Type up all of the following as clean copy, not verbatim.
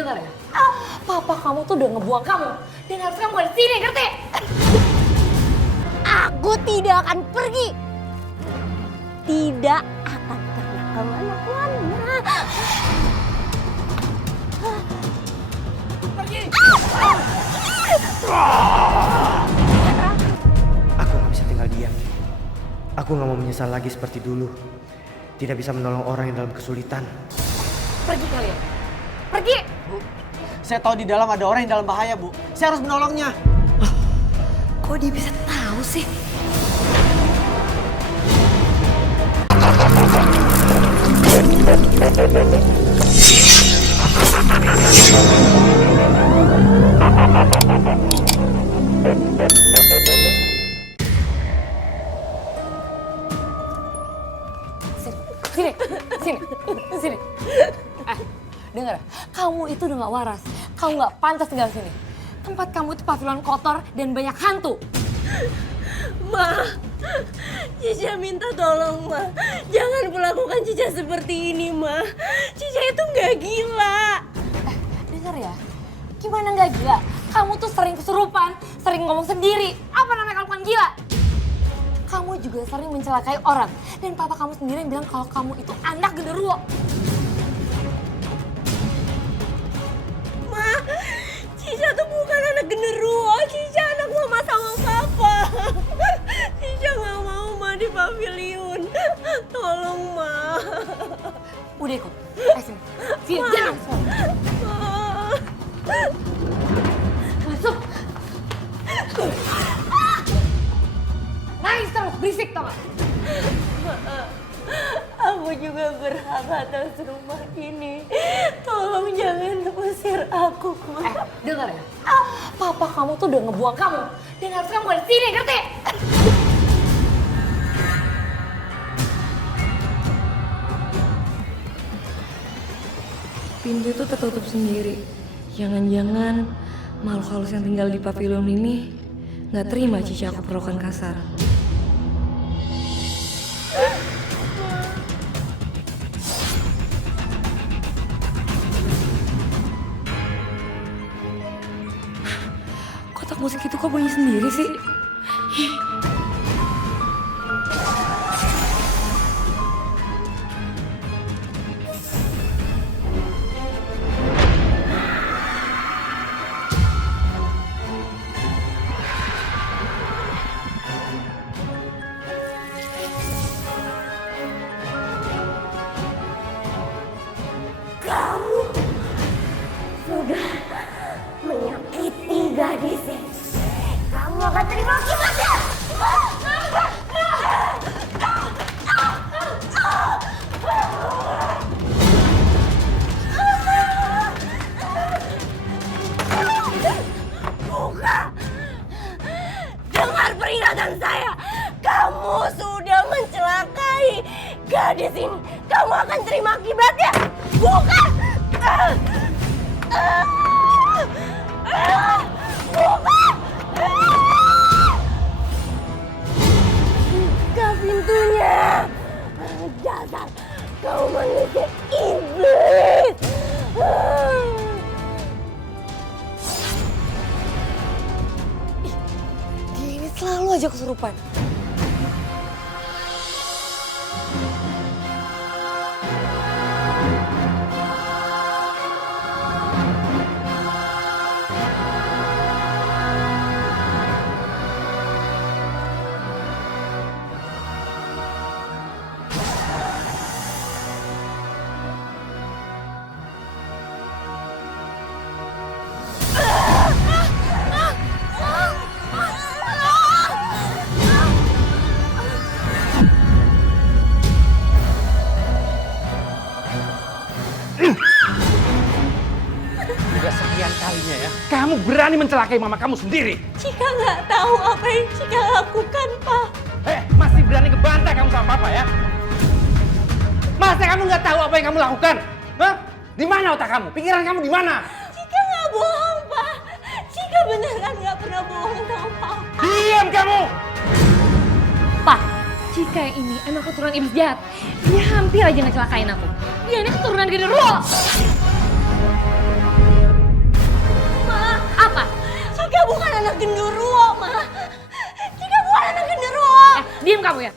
dengar ya. Papa kamu tuh udah ngebuang kamu. Dan harus kamu ada di sini, ngerti? Aku tidak akan pergi. Tidak akan pernah kemana-mana. Pergi! Aku gak bisa tinggal diam. Aku gak mau menyesal lagi seperti dulu. Tidak bisa menolong orang yang dalam kesulitan. Pergi kalian. Pergi! Bu, saya tahu di dalam ada orang yang dalam bahaya, Bu. Saya harus menolongnya. Kok dia bisa tahu sih? Sini, sini, sini. Dengar, kamu itu udah gak waras. Kamu gak pantas tinggal sini. Tempat kamu itu pavilion kotor dan banyak hantu. Ma, Cica minta tolong, Ma. Jangan perlakukan Cica seperti ini, Ma. Cica itu nggak gila. Dengar ya, gimana nggak gila? Kamu tuh sering kesurupan, sering ngomong sendiri. Apa namanya kelakuan gila? Kamu juga sering mencelakai orang. Dan papa kamu sendiri yang bilang kalau kamu itu anak genderuwo. Ma, Cica tuh bukan anak genderuwo. Cica anak mama sama papa. Cica nggak mau, Ma, di pavilion. Tolong, Ma. Udah ikut. Sini. Sini, jangan semua. Masuk. Nangis terus, berisik tau gak? Aku juga berhak atas rumah ini. Tolong jangan usir aku, Ma. Dengar ya. Papa kamu tuh udah ngebuang kamu. Dan harus kamu ada di sini, ngerti? Pintu itu tertutup sendiri. Jangan-jangan makhluk halus yang tinggal di pavilion ini nggak terima Cica aku perlakukan kasar. Kotak musik itu kok bunyi sendiri sih? Kamu sudah menyakiti gadis ini. Kamu akan terima akibatnya. Buka! Dengar peringatan saya. Kamu sudah mencelakai gadis ini. Kamu akan terima akibatnya. Buka! Buka! Buka pintunya. Dasar kau manusia iblis. Dia ini selalu aja kesurupan. Udah sekian kalinya ya, kamu berani mencelakai mama kamu sendiri. Cika nggak tahu apa yang Cika lakukan, Pak. Masih berani ngebantah kamu sama papa ya? Masa kamu nggak tahu apa yang kamu lakukan? Hah? Di mana otak kamu? Pikiran kamu di mana? Cika nggak bohong, Pak. Cika beneran nggak pernah bohong sama Papa. Diam kamu! Pak, Cika yang ini emang keturunan iblis jahat. Dia hampir aja ngecelakain aku. Dia ini keturunan genderuwo. Diam kamu ya.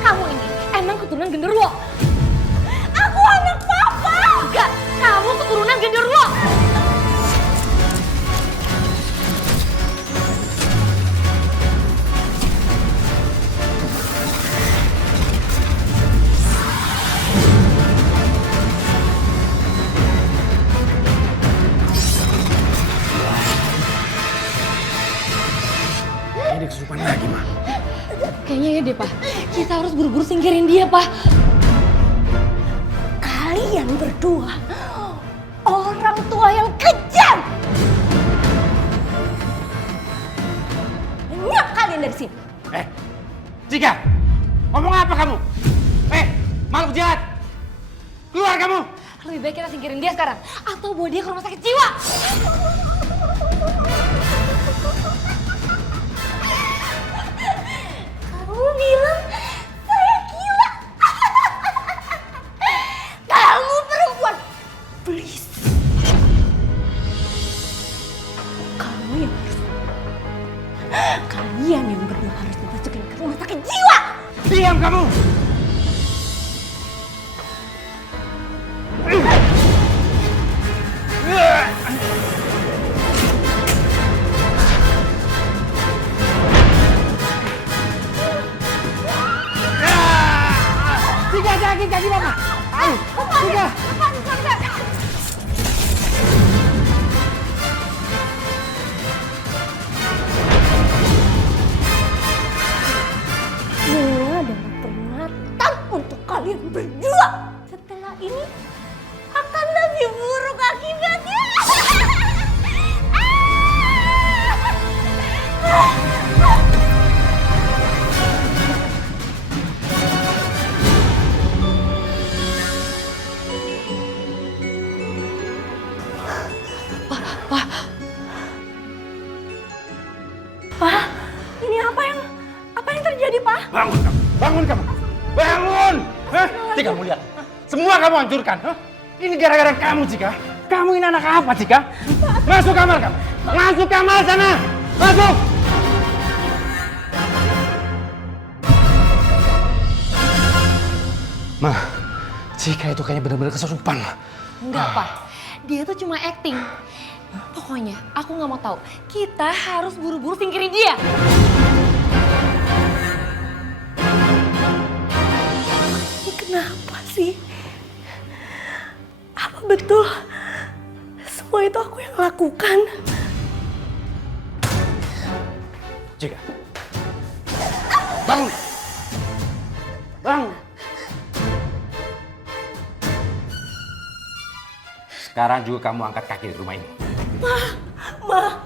Kamu ini emang keturunan genderuwo. Aku anak papa. Enggak, kamu keturunan genderuwo. Ini kesurupan lagi, Ma. Kayaknya ya deh, Pak. Kita harus buru-buru singkirin dia, Pak. Kalian berdua orang tua yang kejam. Lenyap kalian dari sini. Cika, ngomong apa kamu? Makhluk jahat, keluar kamu! Lebih baik kita singkirin dia sekarang. Atau bawa dia ke rumah sakit jiwa. Kamu bilang saya gila. Kamu perempuan please. Kalian yang berdua harus dimasukin ke rumah sakit jiwa. Diam kamu! Cika, sakit kaki Mama! Ayo, Cika! Ini adalah peringatan untuk kalian berdua. Setelah ini akan lebih buruk akibatnya. Pak, ini apa yang terjadi, Pak? Bangun kamu! Bangun kamu! Bangun! Cika, kamu lihat. Semua kamu hancurkan. Ini gara-gara kamu, Cika. Kamu ini anak apa, Cika? Masuk kamar kamu! Masuk kamar sana! Masuk! Ma, Cika itu kayaknya benar-benar kesurupan. Enggak, Pak. Dia tuh cuma acting. Pokoknya aku nggak mau tahu. Kita harus buru-buru singkirin dia. Ini kenapa sih? Apa betul semua itu aku yang lakukan? Cika. Bangun! Bangun! Sekarang juga kamu angkat kaki dari rumah ini. Ma,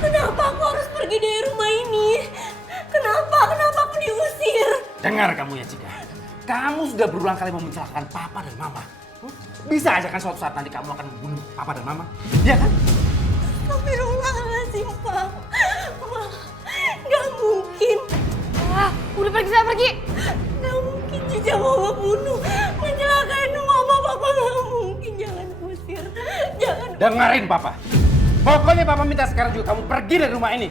kenapa aku harus pergi dari rumah ini? Kenapa aku diusir? Dengar kamu ya, Cika. Kamu sudah berulang kali mau mencelakakan Papa dan Mama. Bisa aja kan suatu saat nanti kamu akan membunuh Papa dan Mama. Iya kan? Astagfirullahaladzim, Pak. Ma, gak mungkin. Wah, udah pergi saya pergi. Gak mungkin Cica Mama bunuh. Mencelakain Mama, Papa gak mungkin. Jangan usir. Jangan. Dengerin Papa. Pokoknya Papa minta sekarang juga kamu pergi dari rumah ini.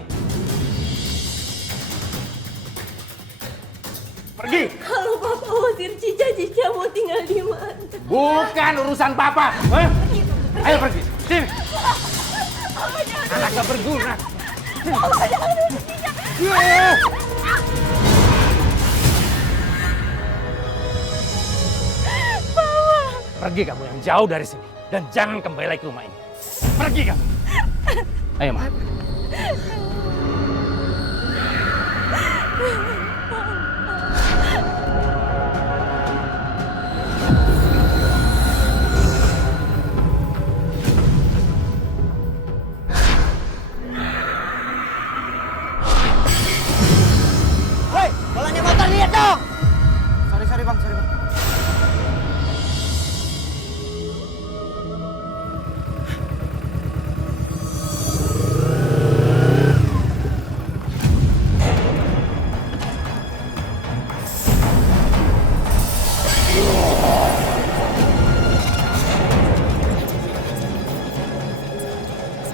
Pergi. Kalau Papa usir Cica mau tinggal di mana? Bukan urusan Papa. Ayo pergi. Sini. Anak gak berguna. Papa jangan usir Cica. Pergi kamu yang jauh dari sini. Dan jangan kembali lagi ke rumah ini. Pergi kamu. Ayo, Ma. Woi, bolanya motor lihat dong. Sorry bang.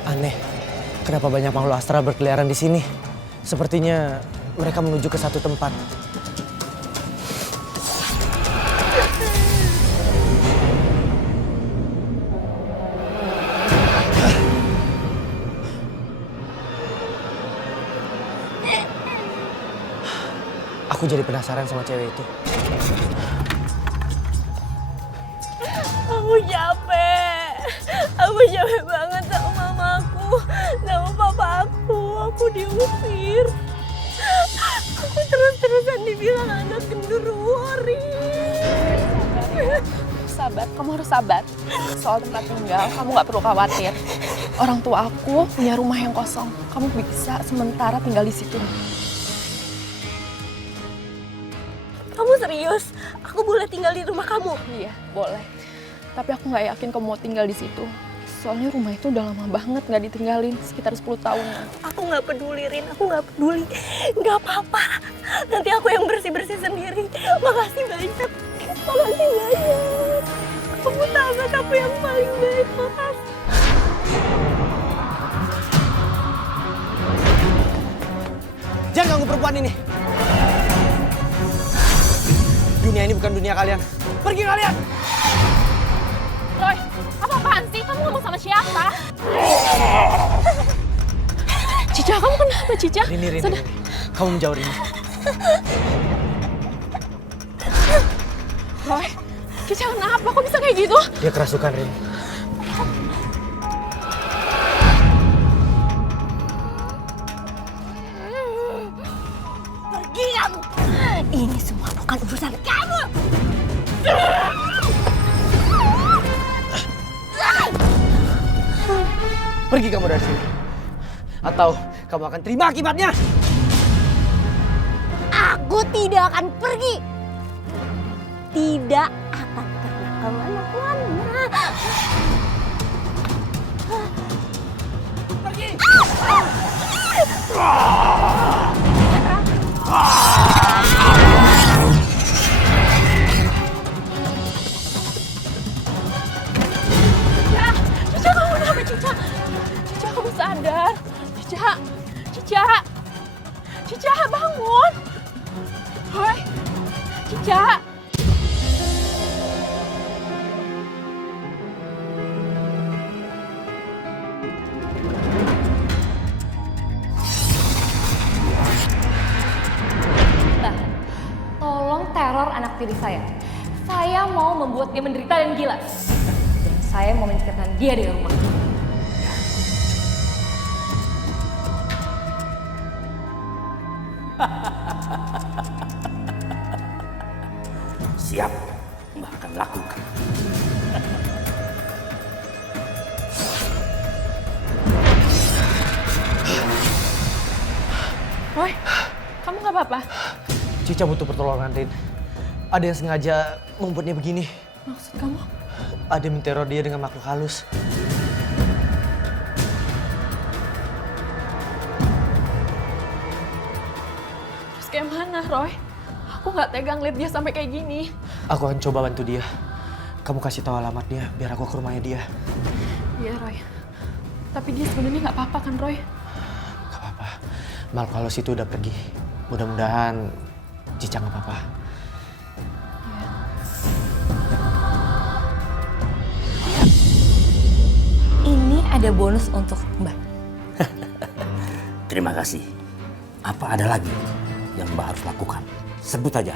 Aneh, kenapa banyak makhluk astral berkeliaran di sini? Sepertinya Mereka menuju ke satu tempat. Aku jadi penasaran sama cewek itu. Aku capek. Aku capek banget sama mamaku, sama papaku. Aku diusir. Aku terus-terusan dibilang anak genderuwo, Rin. Sabar, kamu harus sabar. Soal tempat tinggal, kamu gak perlu khawatir. Orang tua aku punya rumah yang kosong. Kamu bisa sementara tinggal di situ. Kamu serius? Aku boleh tinggal di rumah kamu? Iya, boleh. Tapi aku gak yakin kamu mau tinggal di situ. Soalnya rumah itu udah lama banget gak ditinggalin, sekitar 10 tahunan. Aku nggak peduli, Rin. Aku nggak peduli. Nggak apa-apa. Nanti aku yang bersih-bersih sendiri. Makasih banyak. Makasih banyak. Kamu sahabat aku yang paling baik. Makasih. Jangan ganggu perempuan ini. Dunia ini bukan dunia kalian. Pergi kalian! Roy, apa-apaan sih? Kamu ngomong sama siapa? Cica, kamu kenapa, Cica? Rini. Kamu menjauh, Rini. Roy, Cica kenapa? Kok bisa kayak gitu? Dia kerasukan, Rini. Pergi kamu. Ini semua bukan urusan kamu. Pergi kamu dari sini. Atau kamu akan terima akibatnya. Aku tidak akan pergi. Tidak akan pernah kemana-mana. Pergi! Cica, kamu kenapa, Cica? Cica, kamu sadar? Cica, bangun! Roy, Cica! Mbak, tolong teror anak tiri saya. Saya mau membuat dia menderita dan gila. Dan saya mau menyingkirkan dia dari rumah. Siap, Mbak akan lakukan. Roy, kamu gak apa-apa? Cica butuh pertolongan, Rin. Ada yang sengaja membuatnya begini. Maksud kamu? Ada yang menteror dia dengan makhluk halus. Terus kayak mana, Roy? Aku gak tegang lihat dia sampai kayak gini. Aku akan coba bantu dia. Kamu kasih tahu alamatnya biar aku ke rumahnya dia. Iya, Roy. Tapi dia sebenarnya gak apa-apa kan, Roy? Gak apa-apa. Makhluk halus itu udah pergi. Mudah-mudahan Cica gak apa-apa. Ini ada bonus untuk Mbak. Terima kasih. Apa ada lagi yang Mbak harus lakukan? Sebut aja.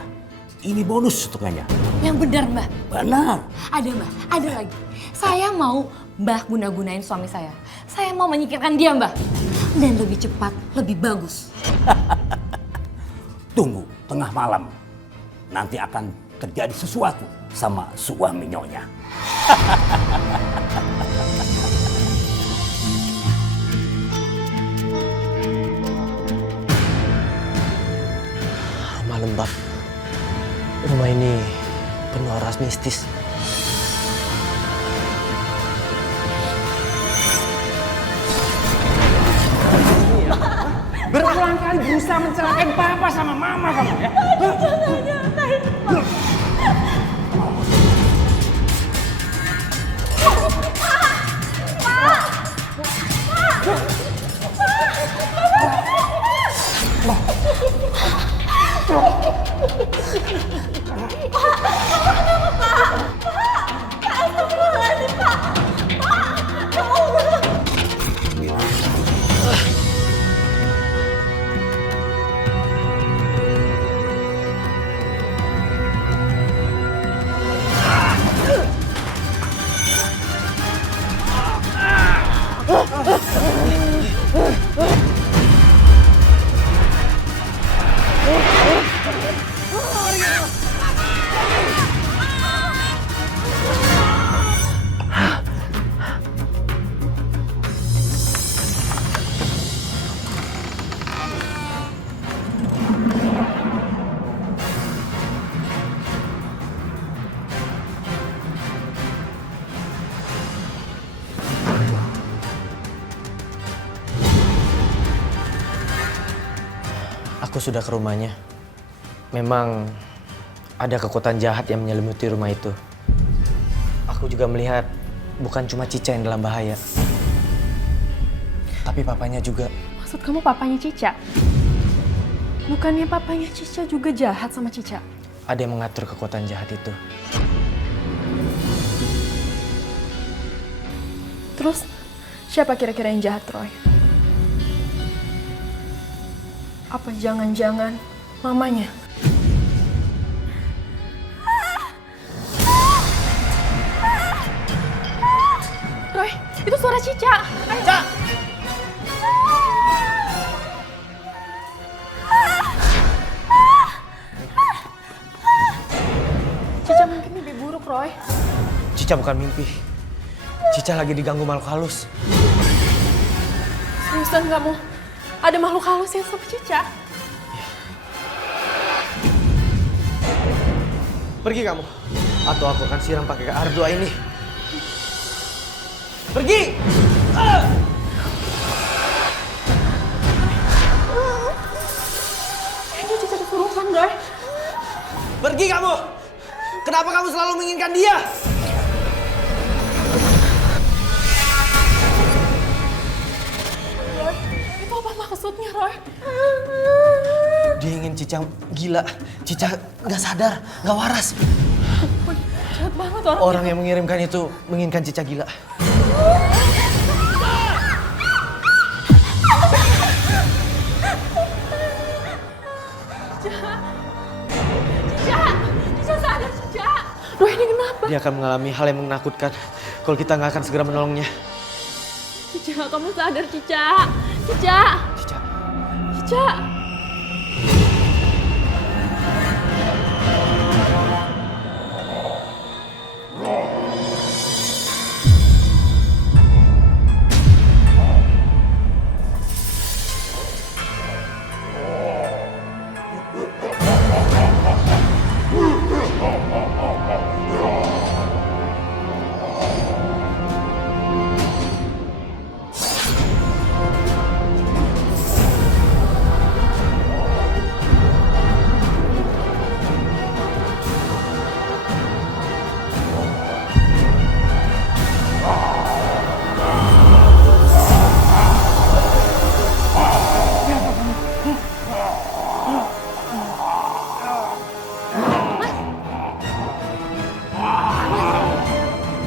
Ini bonus untuknya. Yang benar, Mbak. Benar. Ada, Mbak. Ada lagi. Saya mau Mbak guna-gunain suami saya. Saya mau menyingkirkan dia, Mbak. Dan lebih cepat, lebih bagus. Tunggu tengah malam. Nanti akan terjadi sesuatu sama suami nyonya. Rumah lembab. Rumah ini penuh ras mistis. Berulang kali berusaha mencelakai papa sama mama kamu ya. Aku sudah ke rumahnya. Memang ada kekuatan jahat yang menyelimuti rumah itu. Aku juga melihat bukan cuma Cica yang dalam bahaya, tapi papanya juga. Maksud kamu papanya Cica? Bukannya papanya Cica juga jahat sama Cica? Ada yang mengatur kekuatan jahat itu. Terus siapa kira-kira yang jahat, Roy? Apa jangan-jangan mamanya? Roy, itu suara Cica. Cica! Cica mungkin mimpi buruk, Roy. Cica bukan mimpi. Cica lagi diganggu makhluk halus. Seriusan kamu? Ada makhluk halus yang sama Cica? Pergi kamu, atau aku akan siram pakai Ardua ini. Pergi! Kayaknya Cica kesurupan, Roy. Pergi kamu! Kenapa kamu selalu menginginkan dia? Roy, itu apa maksudnya, Roy? Dia ingin Cica gila. Cica nggak sadar, nggak waras. Roy, jahat banget orang. Orang yang mengirimkan itu menginginkan Cica gila. Cica sadar, Cica. Roy, ini kenapa? Dia akan mengalami hal yang menakutkan kalau kita nggak akan segera menolongnya. Cica, kamu sadar, Cica. Cica. Cica. Cica.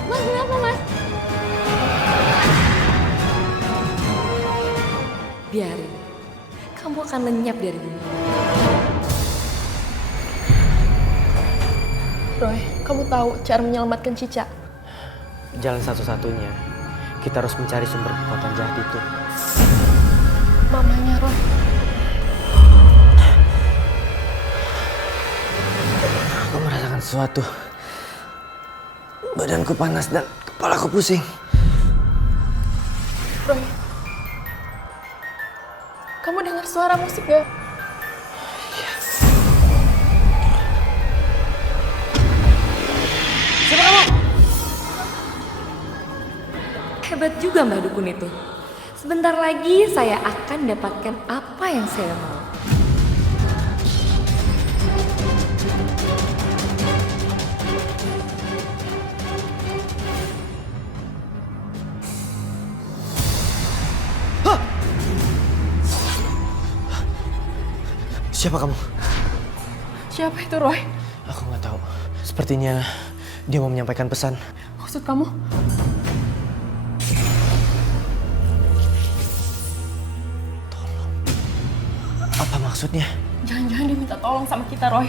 Mas, kenapa mas? Biarin. Kamu akan lenyap dari bumi. Roy, kamu tahu cara menyelamatkan Cica? Jalan satu-satunya, kita harus mencari sumber kekuatan jahat itu. Mamanya Roy. Aku merasakan sesuatu. Badanku panas dan kepalaku pusing. Roy, kamu dengar suara musik gak? Siapa kamu? Hebat juga Mbak Dukun itu. Sebentar lagi saya akan dapatkan apa yang saya mau. Siapa kamu? Siapa itu, Roy? Aku nggak tahu. Sepertinya dia mau menyampaikan pesan. Maksud kamu? Apa maksudnya? Jangan-jangan dia minta tolong sama kita, Roy.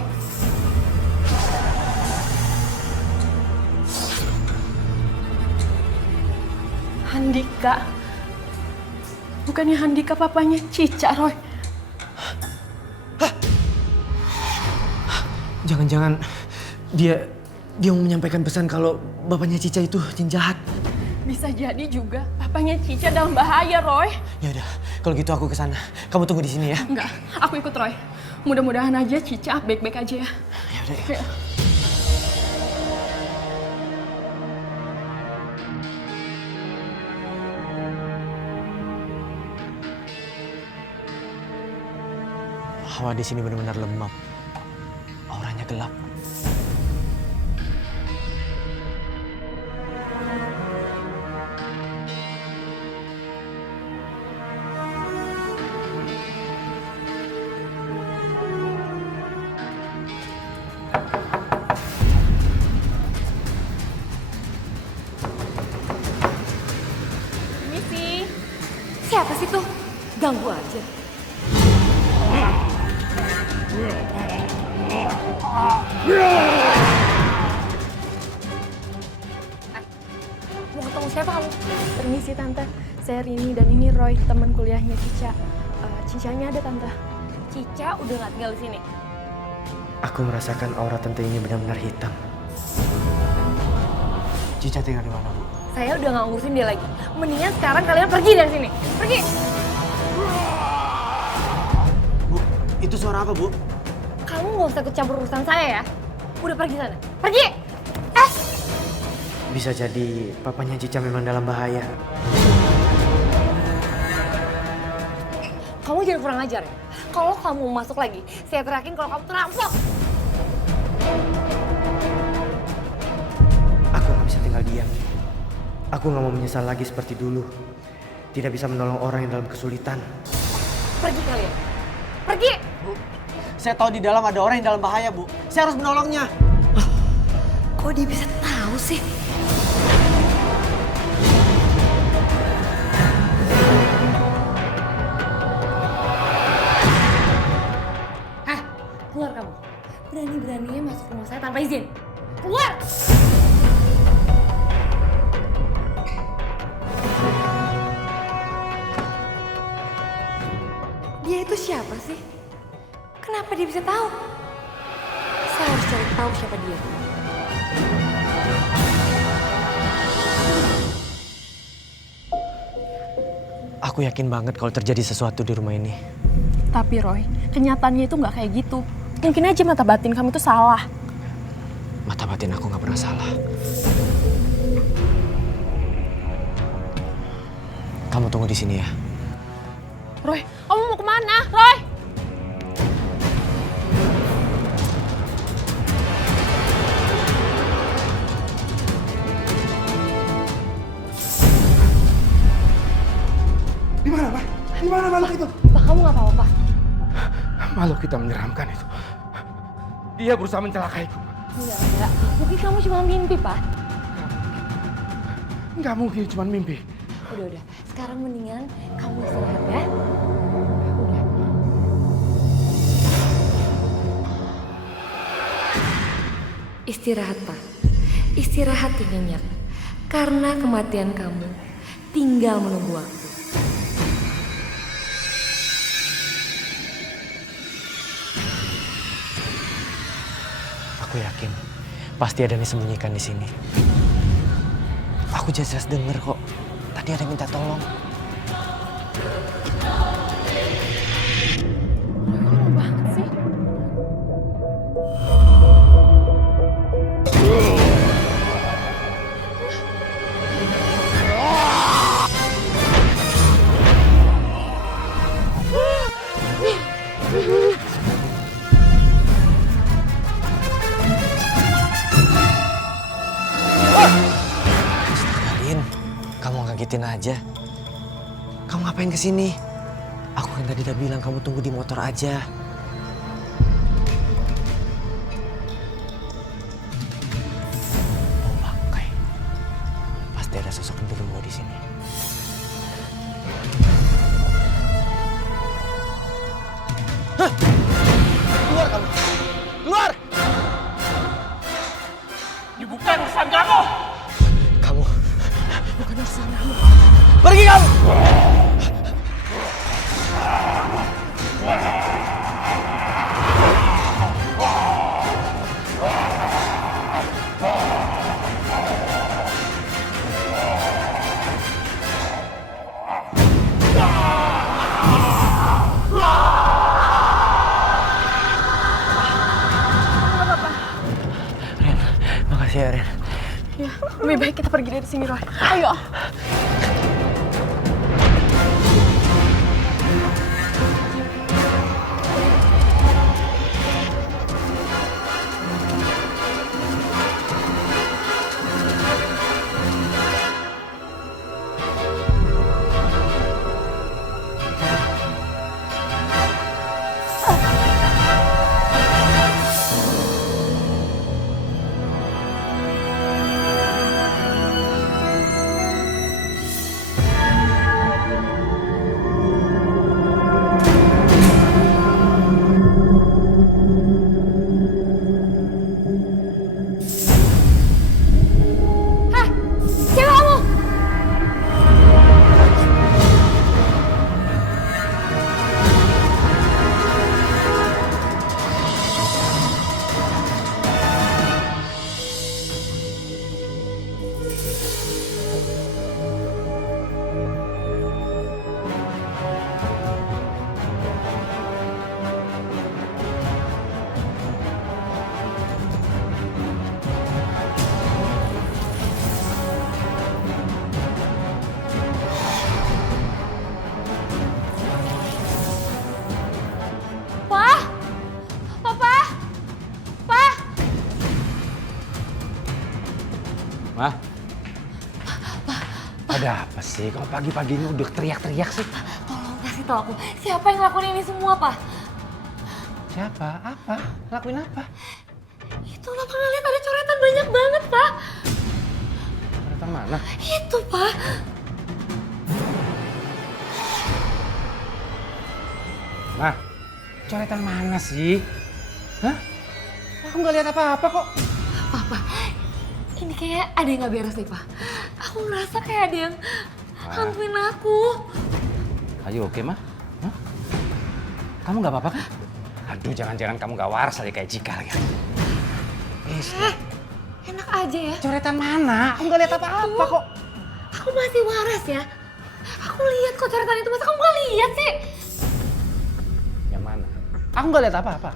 Handika, Bukannya Handika papanya Cica, Roy? Jangan-jangan dia mau menyampaikan pesan kalau bapaknya Cica itu jin jahat. Bisa jadi juga papanya Cica dalam bahaya, Roy. Ya udah, kalau gitu aku ke sana. Kamu tunggu di sini ya. Enggak, aku ikut Roy. Mudah-mudahan aja Cica baik-baik aja ya. Ya udah. Ya. Hawa di sini benar-benar lembab. Auranya gelap. Misi. Siapa sih tuh? Ganggu aja. Mau ketemu siapa kamu? Permisi Tante, saya Rini dan ini Roy, teman kuliahnya Cica. Cicanya ada Tante. Cica udah gak tinggal di sini. Aku merasakan aura tante ini benar-benar hitam. Cica tinggal di mana, Bu? Saya udah gak ngurusin dia lagi. Mendingan sekarang kalian pergi dari sini. Pergi! Bu, itu suara apa, Bu? Kamu gak usah ikut campur urusan saya ya. Udah pergi sana. Pergi! Bisa jadi papanya Cica memang dalam bahaya. Kamu jangan kurang ajar ya. Kalau kamu masuk lagi, saya teriakin kalau kamu terampok. Aku gak bisa tinggal diam. Aku gak mau menyesal lagi seperti dulu. Tidak bisa menolong orang yang dalam kesulitan. Pergi kalian. Pergi! Bu, saya tahu di dalam ada orang yang dalam bahaya, Bu. Saya harus menolongnya. Kok dia bisa tahu sih? Hah? Keluar kamu. Berani-beraninya masuk rumah saya tanpa izin. Keluar! Dia itu siapa sih? Kenapa dia bisa tahu? Saya harus cari tahu siapa dia. Aku yakin banget kalau terjadi sesuatu di rumah ini. Tapi Roy, kenyataannya itu nggak kayak gitu. Mungkin aja mata batin kamu itu salah. Mata batin aku gak pernah salah. Kamu tunggu di sini ya. Roy, kamu mau kemana? Roy! Di mana, Pak? Di mana makhluk itu? Pak, kamu gak apa-apa? Makhluk kita menyeramkan itu. Dia berusaha mencelakaiku. Enggak. Mungkin kamu cuma mimpi, Pak. Nggak mungkin cuma mimpi. Udah. Sekarang mendingan kamu istirahat ya. Udah. Istirahat, Pak. Istirahat yang nyenyak. Karena kematian kamu tinggal menunggu waktu. Aku yakin pasti ada yang disembunyikan di sini. Aku jelas denger kok. Tadi ada yang minta tolong. Lama banget sih. Rin, kamu ngagetin aja. Kamu ngapain kesini? Aku kan tadi udah bilang kamu tunggu di motor aja. Oh bangkai. Pasti ada sosok genderuwo di sini. Hah? Keluar kamu. Keluar! Ini bukan urusan kamu! Kamu Pergi kamu! kita pergi dari sini, Roy. Ayo. Mah? Ada apa sih? Kok pagi-pagi ini udah teriak-teriak sih? Tolong kasih tau aku, siapa yang ngelakuin ini semua, Pak? Siapa? Apa? Lakuin apa? Itu Papa ngeliat ada coretan banyak banget, Pak. Coretan mana? Itu, Pak. Mah, coretan mana sih? Hah? Aku nggak lihat apa-apa kok. Papa, ini kayak ada yang gak beres nih, Pak. Aku ngerasa kayak ada yang hantuin aku. Ayo, oke, Mah? Hah? Kamu nggak apa-apa kan? Aduh, jangan-jangan kamu nggak waras lagi kayak Cika lagi. Enak aja ya. Coretan mana? Aku nggak lihat apa-apa kok. Aku masih waras ya. Aku lihat kok coretan itu, masa kamu gak lihat sih? Yang mana? Aku nggak lihat apa-apa.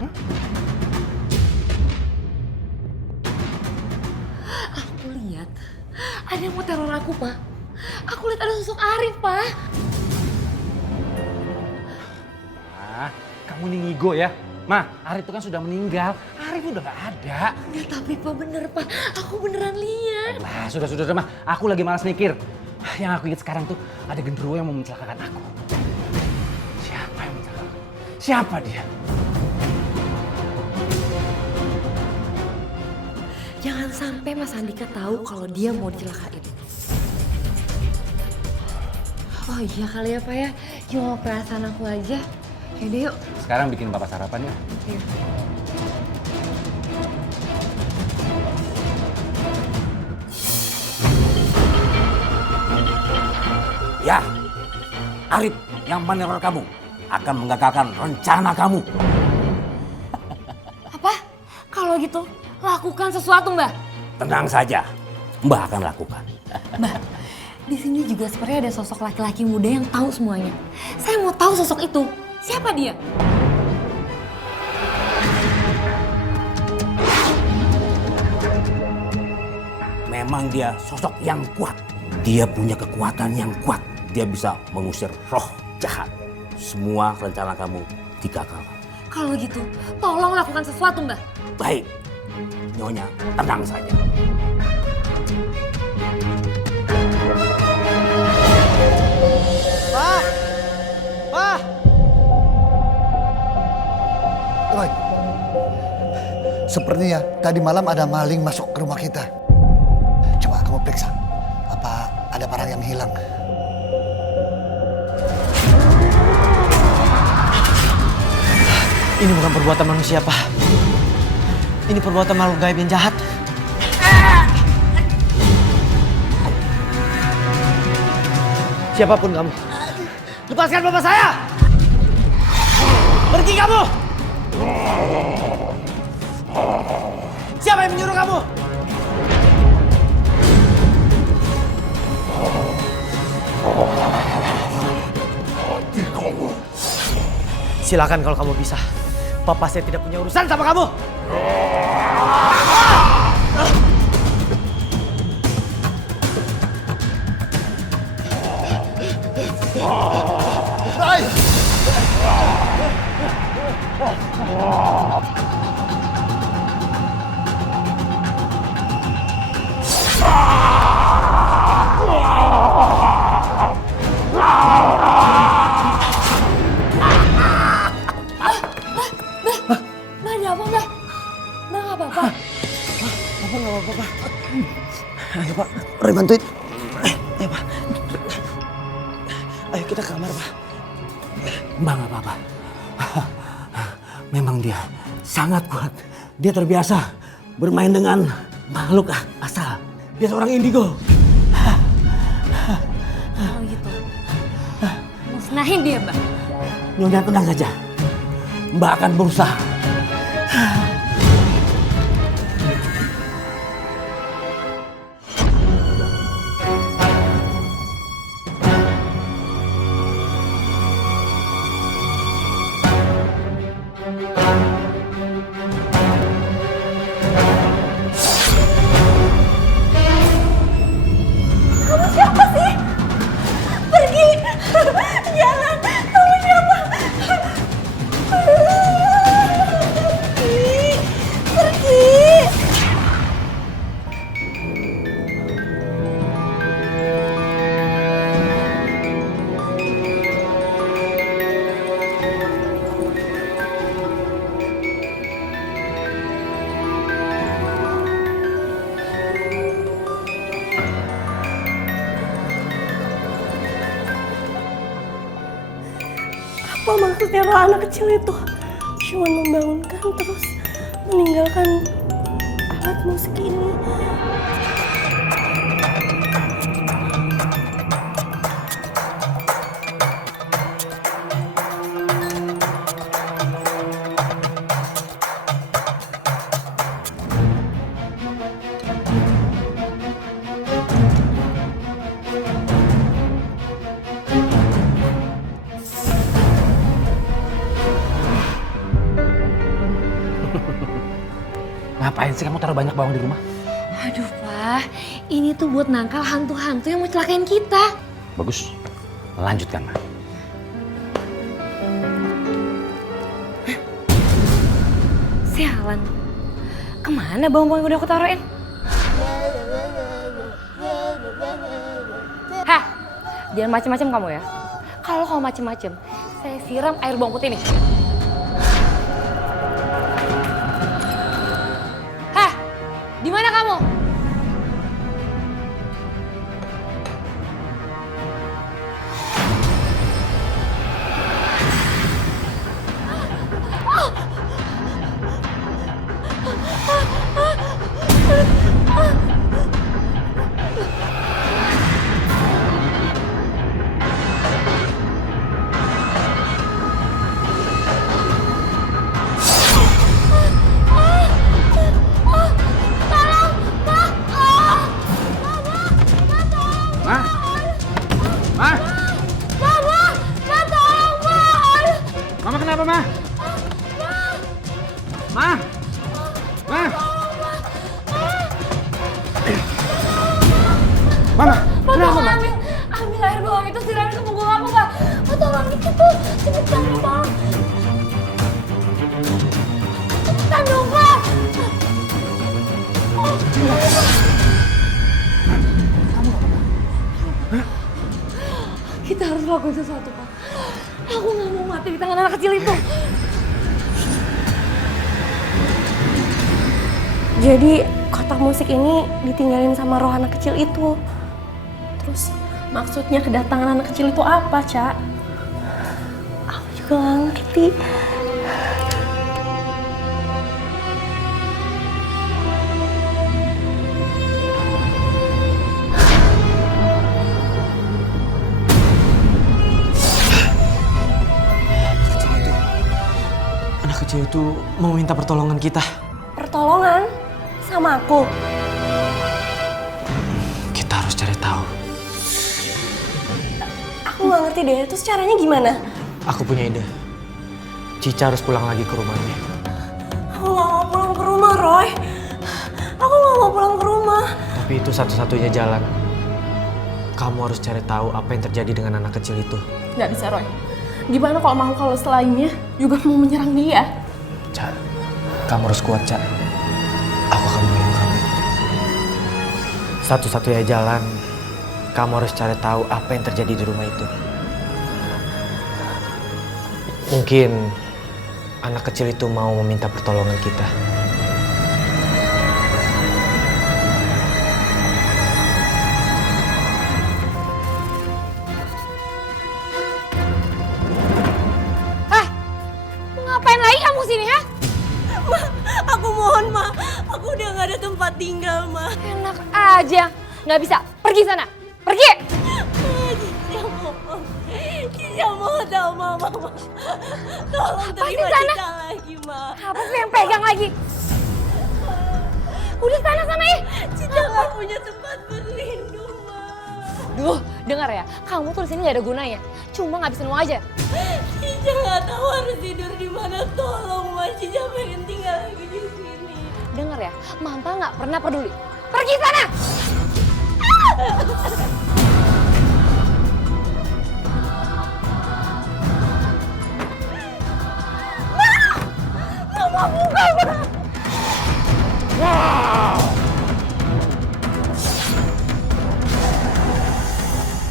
Hah? Aku lihat ada yang mau teror aku, Pak. Aku lihat ada sosok Arif, Pak. Ah, kamu nih ngigo ya. Mah, Arif itu kan sudah meninggal. Arif udah nggak ada. Ya tapi Pak bener, Pak. Aku beneran lihat. Lah, sudah, Mah. Aku lagi malas mikir. Yang aku ingat sekarang tuh ada genderuwo yang mau mencelakakan aku. Siapa yang mencelakakan? Siapa dia? Jangan sampai Mas Andika tahu kalau dia mau dicelakain. Oh iya kali ya, Pak ya. Cuma perasaan aku aja. Yaudah yuk. Sekarang bikin papa sarapan ya. Ya, Arif yang meneror kamu akan menggagalkan rencana kamu. Apa? Kalau gitu, lakukan sesuatu, Mbak. Tenang saja, Mbak akan lakukan. Mbak, di sini juga sepertinya ada sosok laki-laki muda yang tahu semuanya. Saya mau tahu sosok itu. Siapa dia? Memang dia sosok yang kuat. Dia punya kekuatan yang kuat. Dia bisa mengusir roh jahat. Semua rencana kamu digagalkan. Kalau gitu, tolong lakukan sesuatu, Mbak. Baik, Nyonya tenang saja. Pak! Pak! Roy, sepertinya tadi malam ada maling masuk ke rumah kita. Coba kamu periksa, apa ada barang yang hilang. Ini bukan perbuatan manusia, Pak. Ini perbuatan makhluk gaib yang jahat. Siapapun kamu, lepaskan bapak saya! Pergi kamu! Siapa yang menyuruh kamu? Silakan kalau kamu bisa. Papa saya tidak punya urusan sama kamu. Roy! Mbak ada apa mbak? Mbak nggak apa-apa? Apa nggak apa-apa, Pak? Ayo, Pak. Roy bantuin. Ayo, Pak. Ayo kita ke kamar, Pak. Mbak nggak apa-apa. Memang dia sangat kuat. Dia terbiasa bermain dengan makhluk asal. Dia seorang indigo. Kalau gitu, musnahin dia mbak. Nyonya tenang saja. Mbak akan berusaha. Kamu siapa sih? Pergi! Jangan! Kamu siapa? Pergi! Pergi! Apa maksudnya roh anak kecil itu? Cuma membangunkan terus meninggalkan alat musik ini. Ngapain sih kamu taruh banyak bawang di rumah? Aduh pak, ini tuh buat nangkal hantu-hantu yang mau celakain kita. Bagus. Lanjutkan, Ma. Sialan, kemana bawang-bawang yang udah aku taruhin? Hah, jangan macem-macem kamu ya. Kalau kamu macem-macem, saya siram air bawang putih nih. Hah, di mana kamu? Mama kenapa, Ma? Ma? Ma? Mama, kenapa, Ma? Ambil air bawang itu siramin ke punggung aku, Pak. Oh, tolong itu, cepetan dong. Cepetan dong, Pak. Kita harus lakukan sesuatu, Pak. Aku nggak mau mati di tangan anak kecil itu. Jadi kotak musik ini ditinggalin sama roh anak kecil itu. Terus maksudnya kedatangan anak kecil itu apa, Cak? Aku juga nggak ngerti. Anak kecil itu mau minta pertolongan kita. Pertolongan? Sama aku? Kita harus cari tahu. Aku nggak ngerti deh, terus caranya gimana? Aku punya ide. Cica harus pulang lagi ke rumahnya. Aku nggak mau pulang ke rumah, Roy. Aku nggak mau pulang ke rumah. Tapi itu satu-satunya jalan. Kamu harus cari tahu apa yang terjadi dengan anak kecil itu. Nggak bisa, Roy. Gimana kalau makhluk halus lainnya juga mau menyerang dia? Ca, kamu harus kuat, Ca. Aku akan menolong kamu. Satu-satunya jalan, kamu harus cari tahu apa yang terjadi di rumah itu. Mungkin anak kecil itu mau meminta pertolongan kita. Ngapain lagi kamu sini, ha? Ma, aku mohon, Ma. Aku udah gak ada tempat tinggal, Ma. Enak aja. Nggak bisa. Pergi sana. Pergi! Cica mohon. Cica mohon sama Mama. Tolong terima sana? Cica lagi, Ma. Apa sih yang pegang lagi? Udah sana ya. Cica gak punya tempat berlindung, Ma. Duh, dengar ya. Kamu tuh di sini nggak ada gunanya. Cuma ngabisin uang aja. Cica gak tahu harus tidur di mana. Tolong, Ma. Cica pengen tinggal lagi di sini. Dengar ya. Mama nggak pernah peduli. Pergi sana! Mama buka, Ma.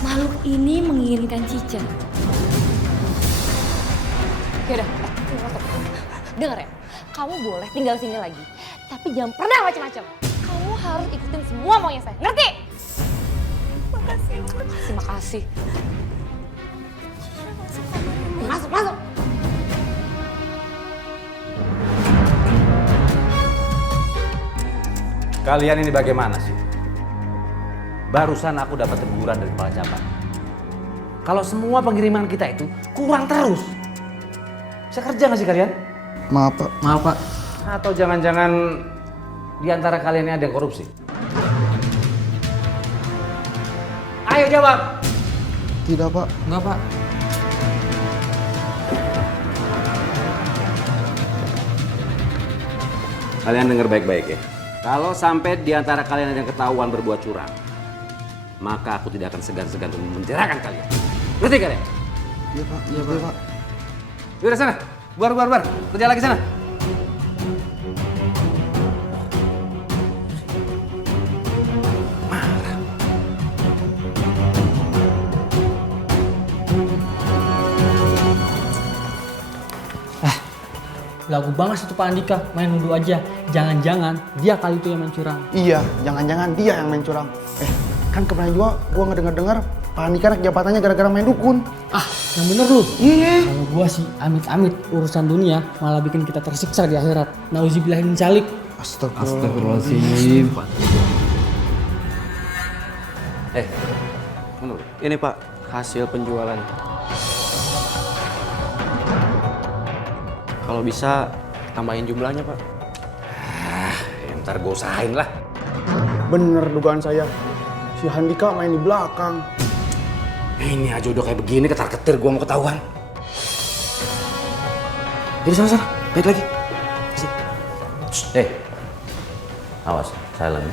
Makhluk ini menginginkan Cica. Yaudah, dengar ya. Kamu boleh tinggal sini lagi. Tapi jangan pernah macam-macam. Kamu harus ikutin semua maunya saya. Ngerti? Makasih, Ma. Makasih. Masuk. Kalian ini bagaimana sih? Barusan aku dapat teguran dari kepala cabang. Kalau semua pengiriman kita itu kurang terus. Bisa kerja nggak sih kalian? Maaf, Pak. Maaf, Pak. Atau jangan-jangan di antara kalian ini ada yang korupsi? Ayo jawab. Tidak, Pak. Enggak, Pak. Kalian dengar baik-baik ya. Kalau sampai di antara kalian ada yang ketahuan berbuat curang, maka aku tidak akan segan-segan untuk memenjarakan kalian. Ngerti kalian? Iya, Pak. Iya, Pak. Yaudah sana, buar. Kerja lagi sana. Lagu banget itu Pak Andika, main nuduh aja. Jangan-jangan dia kali itu yang main curang. Iya, jangan-jangan dia yang main curang. Kan kemarin juga gua ngedengar Pak Andika naik jabatannya gara-gara main dukun. Ah, yang bener lu. Iya. Kalau gua sih amit-amit urusan dunia malah bikin kita tersiksa di akhirat. Nauzubillahi min dzalik. Astagfirullahaladzim. Menurut. Ini Pak, hasil penjualan. Kalau bisa tambahin jumlahnya, Pak. Ntar gue usahain lah. Bener dugaan saya. Si Handika main di belakang. Ini aja udah kayak begini ketar-ketir gue mau ketahuan. Jadi sana, balik lagi. Awas, silent.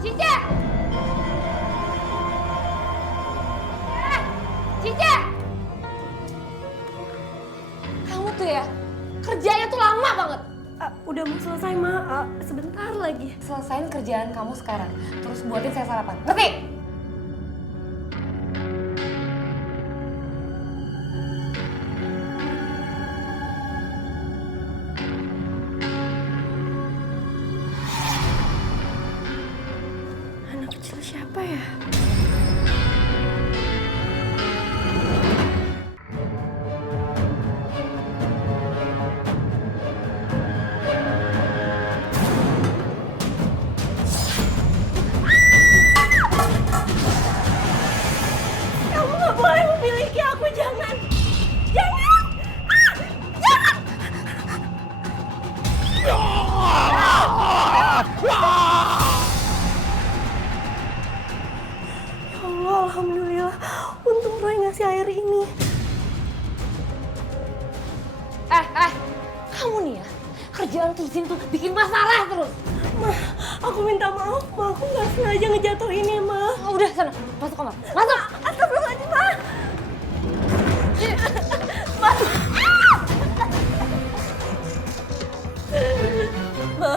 Cica! Cica! Kamu tuh ya, kerjanya tuh lama banget. Udah mau selesai, Ma. Sebentar lagi. Selesain kerjaan kamu sekarang, terus buatin saya sarapan. Ngerti? Anak kecil siapa ya? ngasih air ini. Kamu nih ya, kerjaan tuh di sini tuh bikin masalah terus. Ma, aku minta maaf, Ma. Aku nggak sengaja ngejatuhin ya, Ma. Udah sana, masuk kamar. Masuk. Astagfirullahaladzim, Ma. Ma,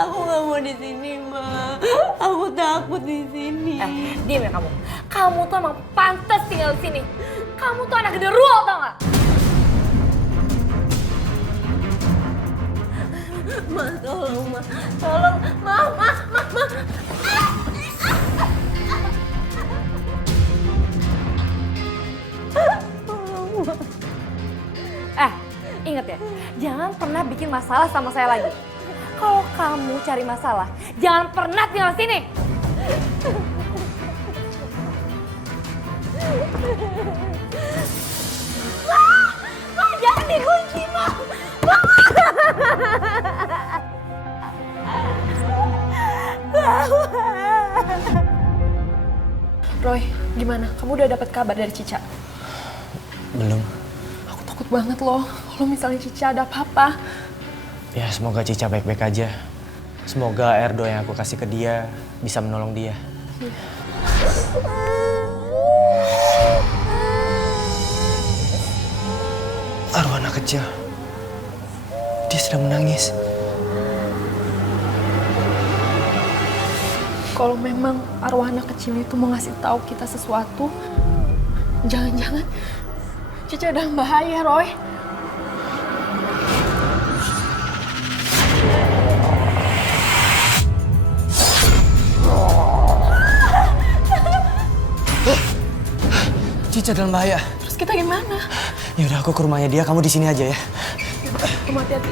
aku nggak mau di sini, Ma. Aku takut di sini. Diam ya kamu. Kamu tuh emang pantas tinggal di sini. Kamu tuh anak genderuwo, tau gak? Ma, tolong, Ma. Tolong, Ma. Ingat ya, jangan pernah bikin masalah sama saya lagi. Kalau kamu cari masalah, jangan pernah tinggal di sini. Ma, jangan dikunci, Ma. Roy, gimana? Kamu udah dapat kabar dari Cica? Belum. Aku takut banget loh. Kalau misalnya Cica ada apa-apa. Ya semoga Cica baik-baik aja. Semoga Erdo yang aku kasih ke dia bisa menolong dia. Arwah anak kecil. Dia sedang menangis. Kalau memang arwah anak kecil itu mau ngasih tahu kita sesuatu, jangan-jangan Cica udah bahaya, Roy. Cica dalam bahaya. Terus kita gimana? Ya udah aku ke rumahnya dia, kamu di sini aja ya. Kamu hati-hati.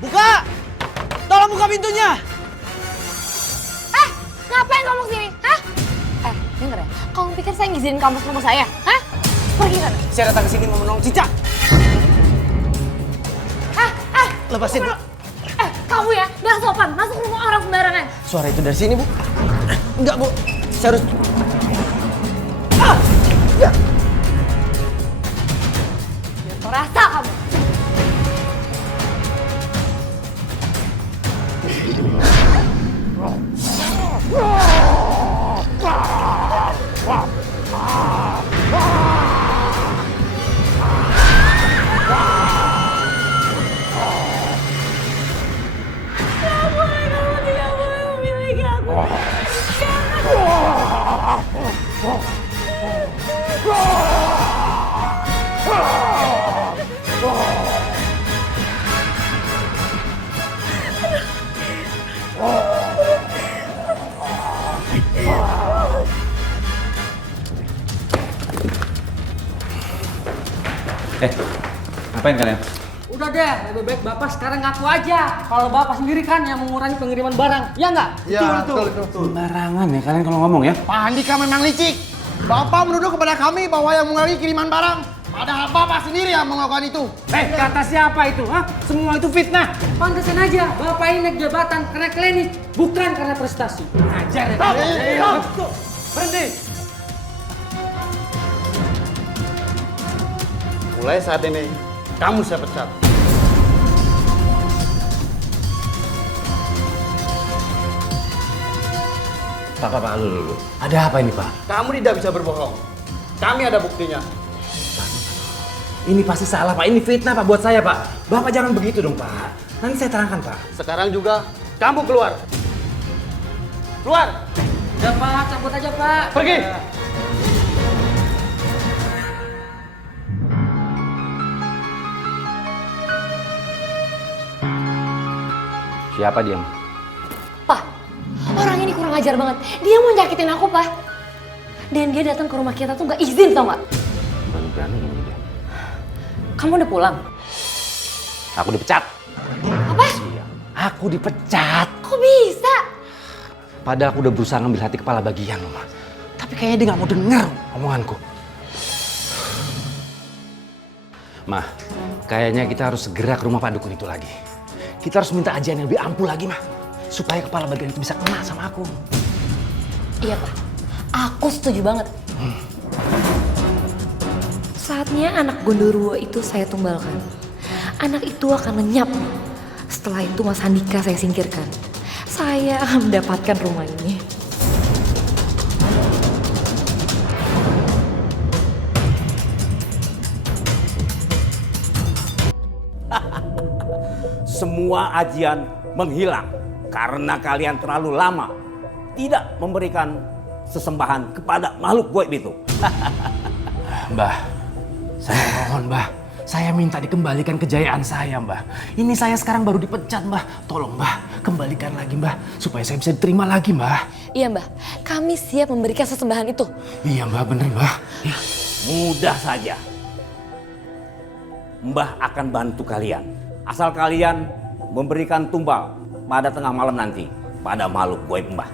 Buka! Tolong buka pintunya! Ngapain kamu kesini? Hah? Denger ya, kamu pikir saya ngizinin kamu ke rumah saya? Hah? Pergi sana. Saya datang ke sini mau menolong Cica. Lepasin. Kamu ya, gak sopan. Masuk rumah orang sembarangan. Suara itu dari sini, Bu. Enggak, Bu. Saya harus... Biar rasa kamu. Ngapain kalian? Udah deh, lebih baik Bapak sekarang ngaku aja. Kalau Bapak sendiri kan yang mengurangi pengiriman barang. Ya nggak? Ya, betul. Sembarangan ya kalian kalau ngomong ya. Pak Andika memang licik. Bapak menuduh kepada kami bahwa yang mengurangi kiriman barang. Padahal Bapak sendiri yang melakukan itu. Kata siapa itu? Hah? Semua itu fitnah. Pantesan aja Bapak ini naik jabatan karena klinis, bukan karena prestasi. Ajar ya. Berhenti. Mulai saat ini, kamu saya pecat. Pak, lu. Ada apa ini, Pak? Kamu tidak bisa berbohong. Kami ada buktinya. Ini pasti salah, Pak. Ini fitnah, Pak, buat saya, Pak. Bapak jangan begitu dong, Pak. Nanti saya terangkan, Pak. Sekarang juga, kamu keluar. Keluar! Ya Pak, cabut aja Pak. Pergi! Siapa dia? Pak, orang ini kurang ajar banget. Dia mau nyakitin aku, Pak. Dan dia datang ke rumah kita tuh gak izin, tau gak? Berani ini dia. Kamu udah pulang? Aku dipecat. Apa? Iya. Aku dipecat. Kok bisa? Padahal aku udah berusaha ngambil hati kepala bagian loh, Ma. Tapi kayaknya dia nggak mau denger omonganku. Ma, kayaknya kita harus segera ke rumah Pak Dukun itu lagi. Kita harus minta ajian yang lebih ampuh lagi, Ma. Supaya kepala bagian itu bisa kena sama aku. Iya Pak, aku setuju banget. Saatnya anak Gondoruo itu saya tumbalkan. Anak itu akan lenyap. Setelah itu Mas Handika saya singkirkan. Saya akan mendapatkan rumah ini. Semua ajian menghilang karena kalian terlalu lama tidak memberikan sesembahan kepada makhluk goib itu. Mbah, saya mohon, Mbah. Saya minta dikembalikan kejayaan saya, Mbah. Ini saya sekarang baru dipecat, Mbah. Tolong, Mbah, kembalikan lagi, Mbah. Supaya saya bisa diterima lagi, Mbah. Iya Mbah, kami siap memberikan sesembahan itu. Iya, Mbah, bener, Mbah. Mudah saja. Mbah akan bantu kalian. Asal kalian memberikan tumbal pada tengah malam nanti pada makhluk goib Mbah.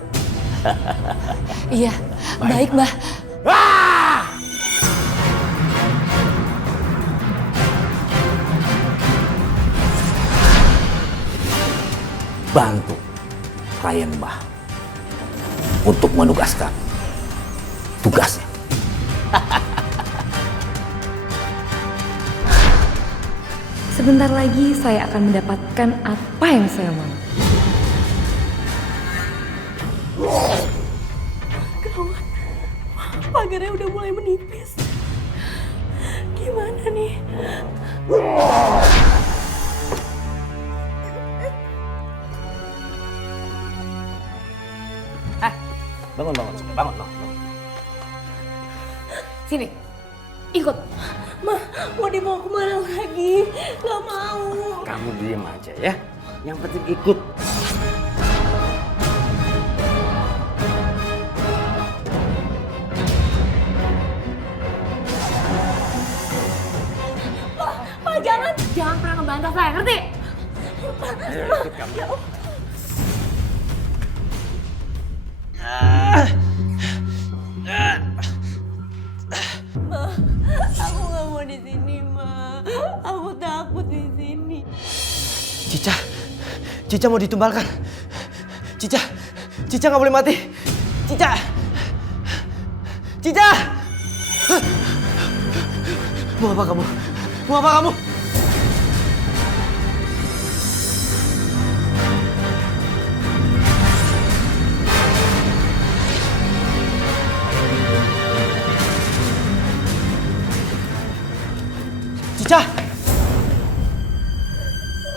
Iya, baik Mbah. Bantu klien Mbah untuk menugaskan tugasnya. Sebentar lagi saya akan mendapatkan apa yang saya mau. Gawat, pagarnya udah mulai menipis. Gimana nih? Bangun. Sini, ikut. Mau dibawa kemana lagi? Gak mau. Kamu diam aja ya. Yang penting ikut. Pak, jangan. Jangan pernah ngebantah saya, ngerti? Ikut kamu. Aku gak mau di sini, Ma. Aku takut di sini. Cica mau ditumbalkan. Cica nggak boleh mati. Cica. Mau apa kamu? Cica!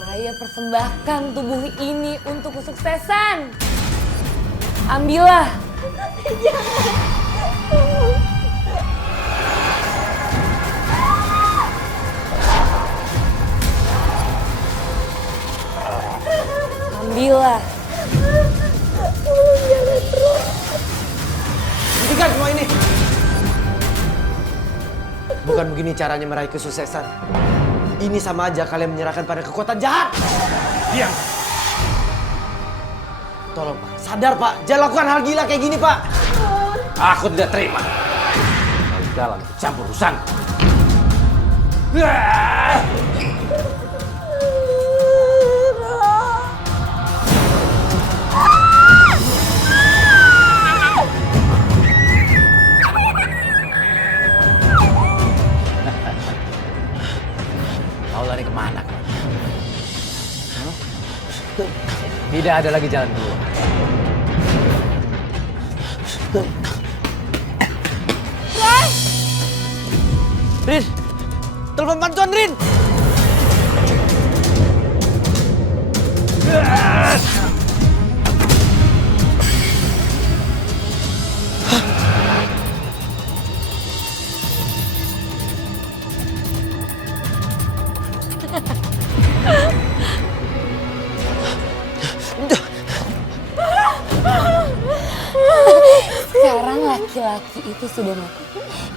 Saya persembahkan tubuh ini untuk kesuksesan. Ambillah. Ambillah. Hentikan semua ini. Bukan begini caranya meraih kesuksesan. Ini sama aja kalian menyerahkan pada kekuatan jahat. Diam. Tolong Pak, sadar Pak. Jangan lakukan hal gila kayak gini Pak. Aku tidak terima. Dalam campur urusan. Mau lari kemana? Tidak ada lagi jalan keluar. Rin! Telepon bantuan, Rin! Sekarang laki-laki itu sudah mati.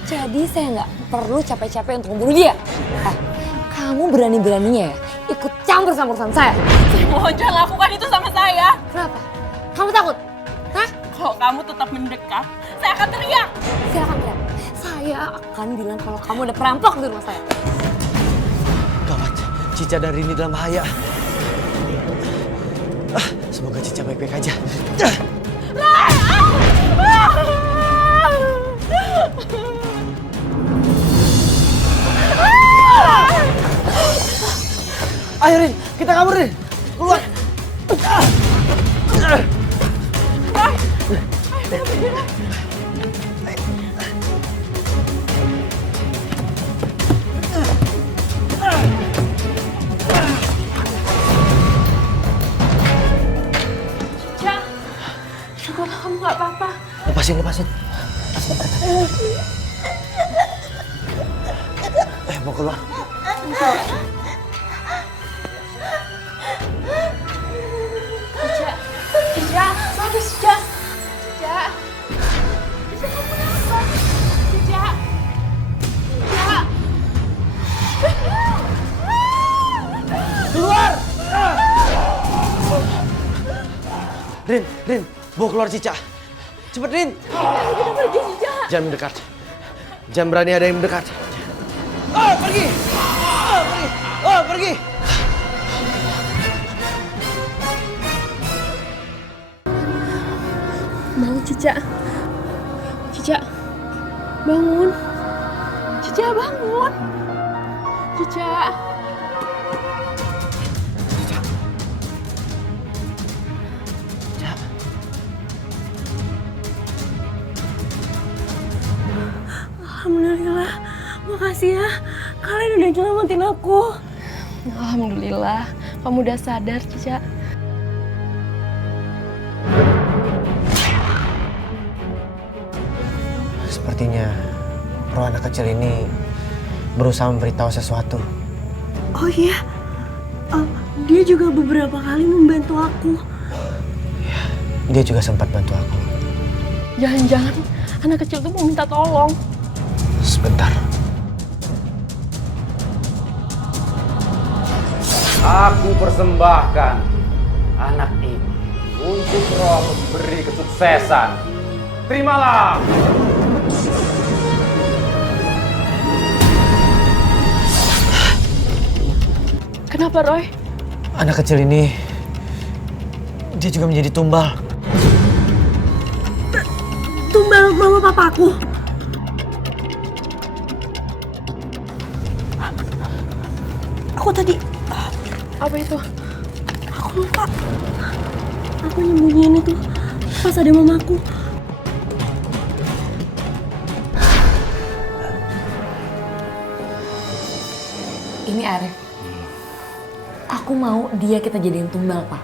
Jadi saya nggak perlu capek-capek untuk membunuh dia. Kamu berani-beraninya ya ikut campur sama urusan saya. Saya mohon jangan lakukan itu sama saya. Kenapa? Kamu takut? Hah? Kalau kamu tetap mendekat, saya akan teriak. Silakan teriak. Saya akan bilang kalau kamu ada perampok di rumah saya. Gawat, Cica dan Rini dalam bahaya. Semoga Cica baik-baik aja. Ayo Rin, kita kabur Rin. Keluar. Syukurlah kamu gak apa-apa. Lepasin. Mau keluar. Cica, bagus Cica. Cica. Cica, kamu kenapa? Cica. Cica. Keluar! Rin, bawa keluar Cica. Cepet Rin. Kita pergi Cica. Jangan mendekat. Jangan berani ada yang mendekat. Pergi! Pergi! Mau Cica. Cica. Bangun. Cica bangun. Cica. Alhamdulillah, makasih ya. Kalian udah nyelamatin aku. Alhamdulillah, kamu udah sadar Cica. Sepertinya roh anak kecil ini berusaha memberitahu sesuatu. Oh iya, dia juga beberapa kali membantu aku. Dia juga sempat bantu aku. Jangan-jangan anak kecil tuh mau minta tolong. Sebentar. Aku persembahkan anak ini untuk roh pemberi kesuksesan. Terimalah. Kenapa Roy? Anak kecil ini, dia juga menjadi tumbal. Tumbal mama papaku. Aku tadi, Apa itu? aku lupa. Aku nyembunyiin itu pas ada mamaku. Ini Arif. Aku mau dia kita jadiin tumbal, Pak.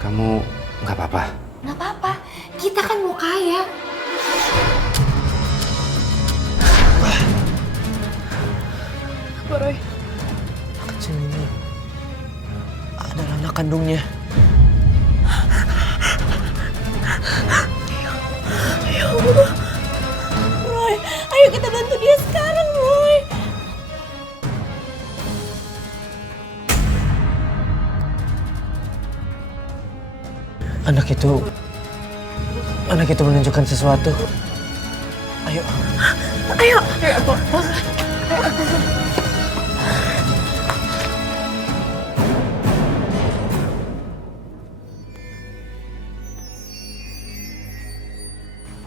Kamu nggak apa-apa? Nggak apa-apa. Kita kan mau kaya. Apa Roy? Anak kecil ini adalah anak kandungnya. Ya Allah. Roy, ayo kita bantu dia sekarang, Roy. Anak itu menunjukkan sesuatu. Ayo. Ayo.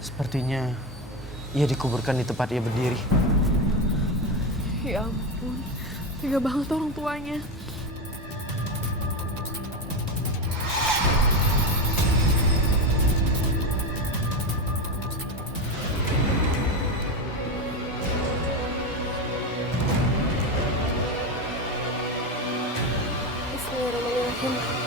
Sepertinya ia dikuburkan di tempat ia berdiri. Ya ampun, tega banget orang tuanya. Bismillahirrahmanirrahim.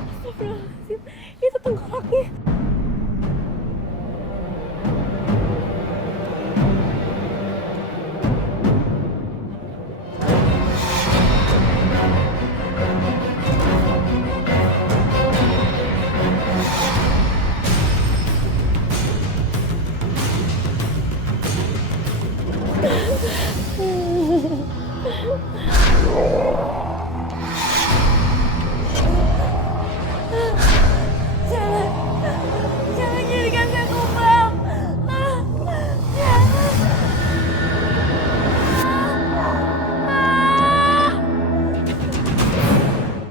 Astagfirullahaladzim, itu tengkoraknya.